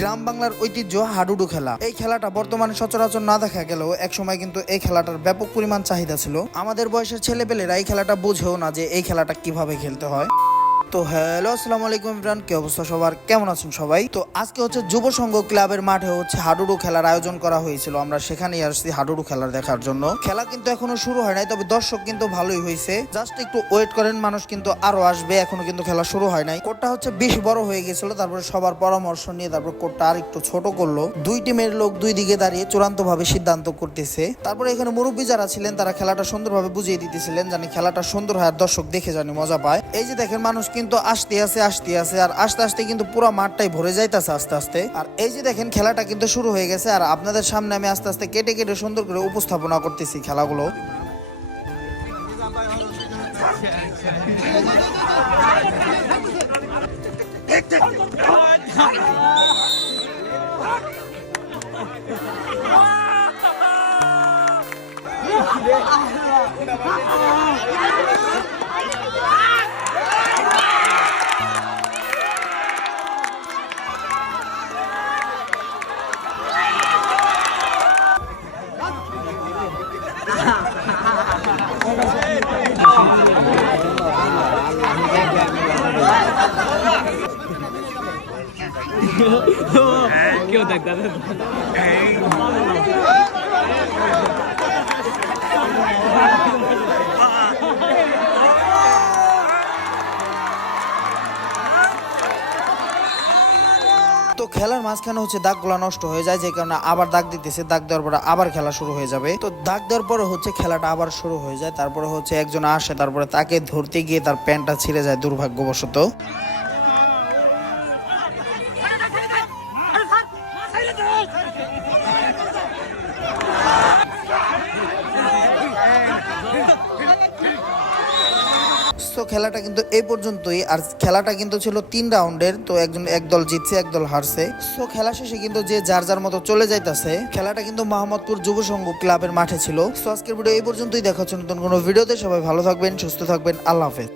গ্রাম বাংলার ঐতিহ্য হাডুডু খেলা। এই খেলাটা বর্তমানে সচরাচর না দেখা গেলেও একসময় কিন্তু এই খেলাটার ব্যাপক পরিমাণ চাহিদা ছিল। আমাদের বয়সের ছেলেপেলেরা এই খেলাটা বুঝেও না যে এই খেলাটা কিভাবে খেলতে হয়। তো হ্যালো, আসসালামু আলাইকুম এভরিওয়ান, কি অবস্থা সবার, কেমন আছেন সবাই? তো আজকে হচ্ছে যুব সংঘ ক্লাবের মাঠে হচ্ছে হাডুডু খেলার আয়োজন করা হয়েছিল। আমরা সেখানেই আসছি হাডুডু খেলার দেখার জন্য। খেলা কিন্তু এখনো শুরু হয় নাই, তবে দর্শক কিন্তু ভালোই হয়েছে। জাস্ট একটু ওয়েট করেন, মানুষ কিন্তু আরো আসবে। এখনো কিন্তু খেলা শুরু হয় নাই। কোর্টটা হচ্ছে বেশ বড় হয়ে গেছিল, তারপরে সবার পরামর্শ নিয়ে তারপর কোর্টটা আর একটু ছোট করলো। দুই টিমের লোক দুই দিকে দাঁড়িয়ে চূড়ান্ত ভাবে সিদ্ধান্ত করতেছে। তারপরে এখানে মুরব্বী যারা ছিলেন তারা খেলাটা সুন্দরভাবে বুঝিয়ে দিতেছিলেন, জানি খেলাটা সুন্দর হয় আর দর্শক দেখে জানি মজা পায়। এই যে দেখেন, মানুষ কিন্তু আসতে আছে আর আস্তে আস্তে কিন্তু পুরো মাঠটাই ভরে যাইতেছে আস্তে আস্তে। আর এই যে দেখেন, খেলাটা কিন্তু শুরু হয়ে গেছে আর আপনাদের সামনে আমি আস্তে আস্তে কেটে কেটে সুন্দর করে উপস্থাপনা করতেছি খেলাগুলো। क्यों देखता था? তো খেলার মাঝখানে হচ্ছে দাগগুলো নষ্ট হয়ে যায়, যে কারণে আবার দাগ দিতেছে। দাগ দেওয়ার পরে আবার খেলা শুরু হয়ে যাবে। তো দাগ দেওয়ার পরে হচ্ছে খেলাটা আবার শুরু হয়ে যায়। তারপরে হচ্ছে একজন আসে, তারপরে তাকে ধরতে গিয়ে তার প্যান্টটা ছিঁড়ে যায় দুর্ভাগ্যবশত। তো খেলাটা কিন্তু এই পর্যন্তই। আর খেলাটা কিন্তু ছিল 3 রাউন্ডের। তো এক দল জিতছে, এক দল হারছে। তো খেলা শেষে কিন্তু যে যার যার মতো চলে যাইতাছে। খেলাটা কিন্তু মোহাম্মদপুর যুব সংঘ ক্লাবের মাঠে ছিল। তো আজকের ভিডিও এই পর্যন্তই। দেখা হচ্ছে নতুন কোনো ভিডিওতে। সবাই ভালো থাকবেন, সুস্থ থাকবেন, আল্লাহ হাফেজ।